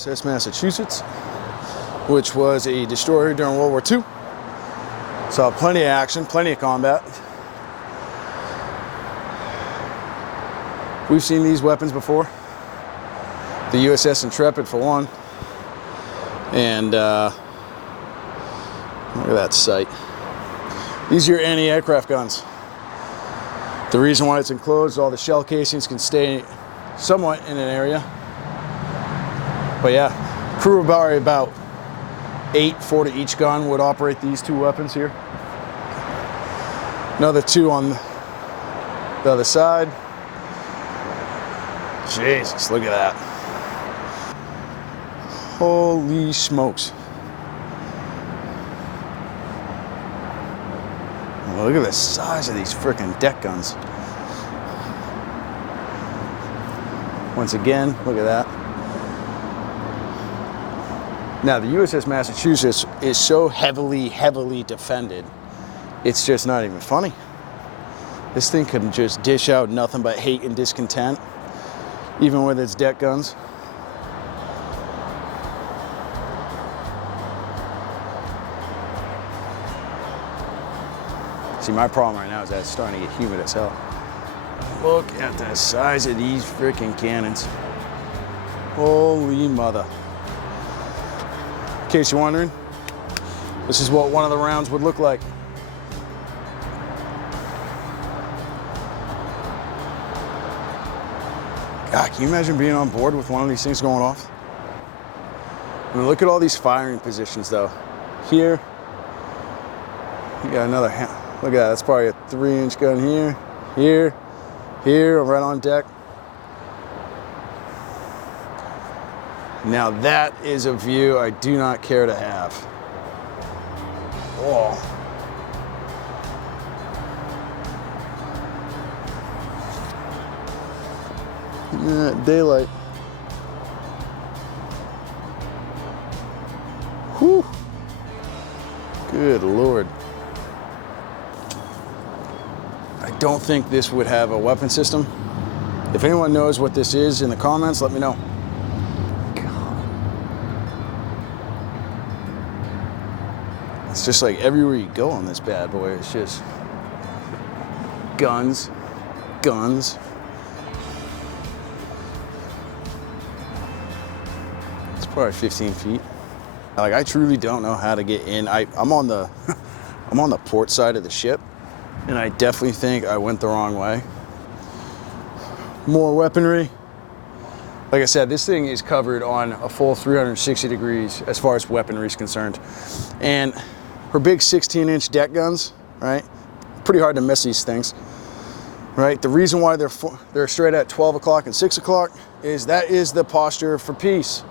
USS Massachusetts, which was a destroyer during World War II. Saw plenty of action, plenty of combat. We've seen these weapons before. The USS Intrepid for one. And look at that sight. These are your anti-aircraft guns. The reason why it's enclosed, all the shell casings can stay somewhat in an area. But yeah, crew of about 8, 4 to each gun would operate these two weapons here. Another 2 on the other side. Jesus, look at that. Holy smokes. Well, look at the size of these frickin' deck guns. Once again, look at that. Now, the USS Massachusetts is so heavily defended, it's just not even funny. This thing can just dish out nothing but hate and discontent, even with its deck guns. See, my problem right now is that it's starting to get humid as hell. Look at the size of these freaking cannons. Holy mother. In case you're wondering, this is what one of the rounds would look like. God, can you imagine being on board with one of these things going off? I mean, look at all these firing positions though. Here, you got another hand. Look at that, that's probably a 3-inch gun here, here, right on deck. Now that is a view I do not care to have. Whoa. Yeah, daylight. Whew. Good Lord. I don't think this would have a weapon system. If anyone knows what this is in the comments, let me know. It's just like everywhere you go on this bad boy, it's just guns, guns. It's probably 15 feet. Like, I truly don't know how to get in. I'm on the I'm on the port side of the ship, and I definitely think I went the wrong way. More weaponry. Like I said, this thing is covered on a full 360 degrees as far as weaponry is concerned. And her big 16-inch deck guns, right? Pretty hard to miss these things, right? The reason why they're straight at 12 o'clock and 6 o'clock is that is the posture for peace.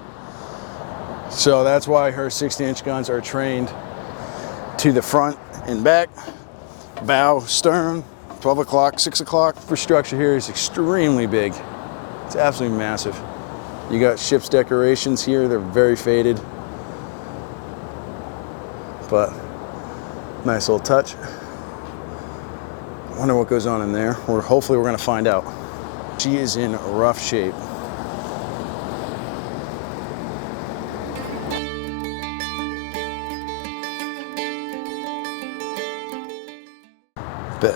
So that's why her 16-inch guns are trained to the front and back, bow, stern, 12 o'clock, 6 o'clock. The structure here is extremely big. It's absolutely massive. You got ship's decorations here. They're very faded, but nice little touch. I wonder what goes on in there. Hopefully we're gonna find out. She is in rough shape.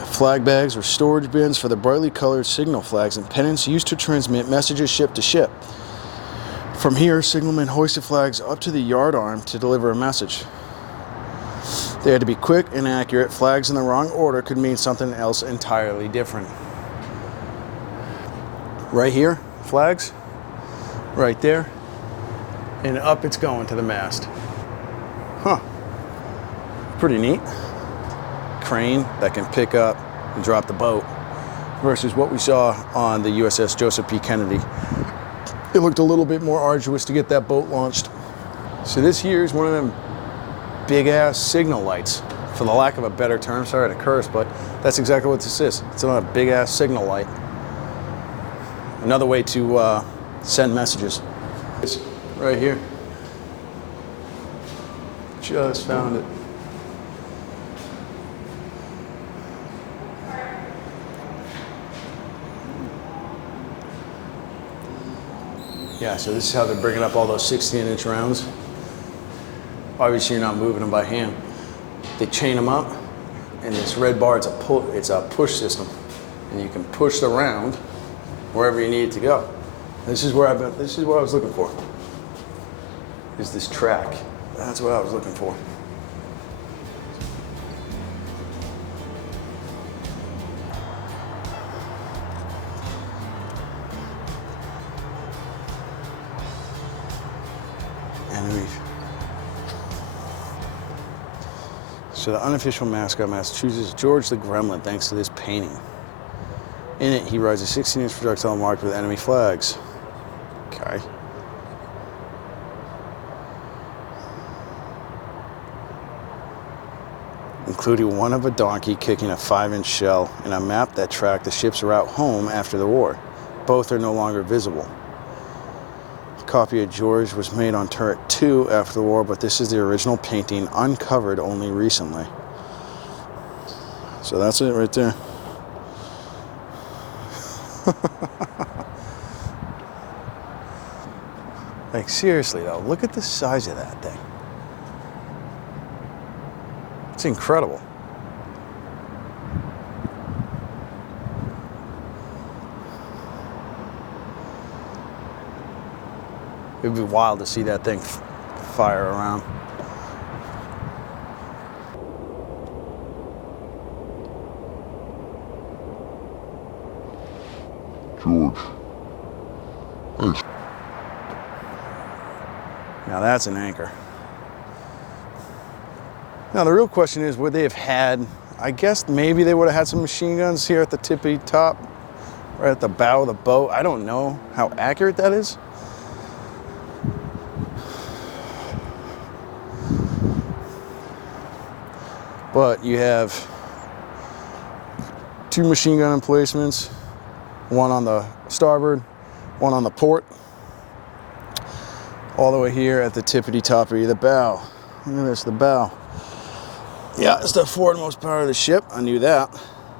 Flag bags or storage bins for the brightly colored signal flags and pennants used to transmit messages ship to ship. From here, signalmen hoisted flags up to the yard arm to deliver a message. They had to be quick and accurate. Flags in the wrong order could mean something else entirely different. Right here, flags, right there, and up it's going to the mast. Huh, pretty neat. Crane that can pick up and drop the boat versus what we saw on the USS Joseph P. Kennedy. It looked a little bit more arduous to get that boat launched. So this here is one of them big ass signal lights, for the lack of a better term. Sorry to curse, but that's exactly what this is. It's not a big ass signal light. Another way to send messages. It's right here. Just found it. Yeah, so this is how they're bringing up all those 16-inch rounds. Obviously, you're not moving them by hand. They chain them up, and this red bar, it's a push system, and you can push the round wherever you need it to go. This is what I was looking for. Is this track? That's what I was looking for. So the unofficial mascot of Massachusetts is George the Gremlin, thanks to this painting. In it, he rides a 16-inch projectile marked with enemy flags. Okay. Including one of a donkey kicking a 5-inch shell and a map that tracked the ship's route home after the war. Both are no longer visible. A copy of George was made on turret 2 after the war, but this is the original painting, uncovered only recently. So that's it right there. Like, seriously though, look at the size of that thing. It's incredible. It'd be wild to see that thing fire around. George. Hey. Now that's an anchor. Now the real question is, would they have had, I guess maybe they would have had some machine guns here at the tippy top, right at the bow of the boat. I don't know how accurate that is. But you have 2 machine gun emplacements, one on the starboard, one on the port, all the way here at the tippity toppity of the bow. Look at this, the bow. Yeah, it's the forwardmost part of the ship. I knew that.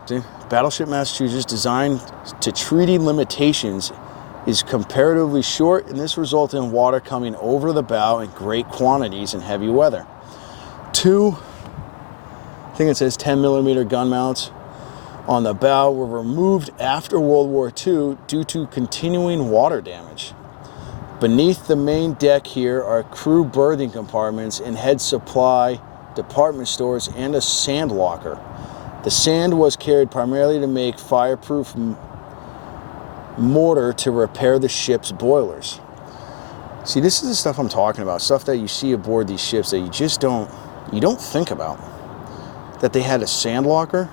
See, Battleship Massachusetts, designed to treaty limitations, is comparatively short, and this resulted in water coming over the bow in great quantities in heavy weather. 2, I think it says 10mm gun mounts on the bow were removed after World War II due to continuing water damage. Beneath the main deck here are crew berthing compartments and head supply, department stores, and a sand locker. The sand was carried primarily to make fireproof mortar to repair the ship's boilers. See, this is the stuff I'm talking about, stuff that you see aboard these ships that you just don't think about. That they had a sand locker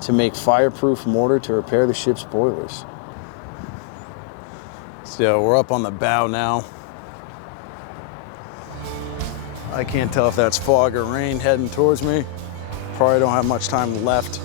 to make fireproof mortar to repair the ship's boilers. So we're up on the bow now. I can't tell if that's fog or rain heading towards me. Probably don't have much time left.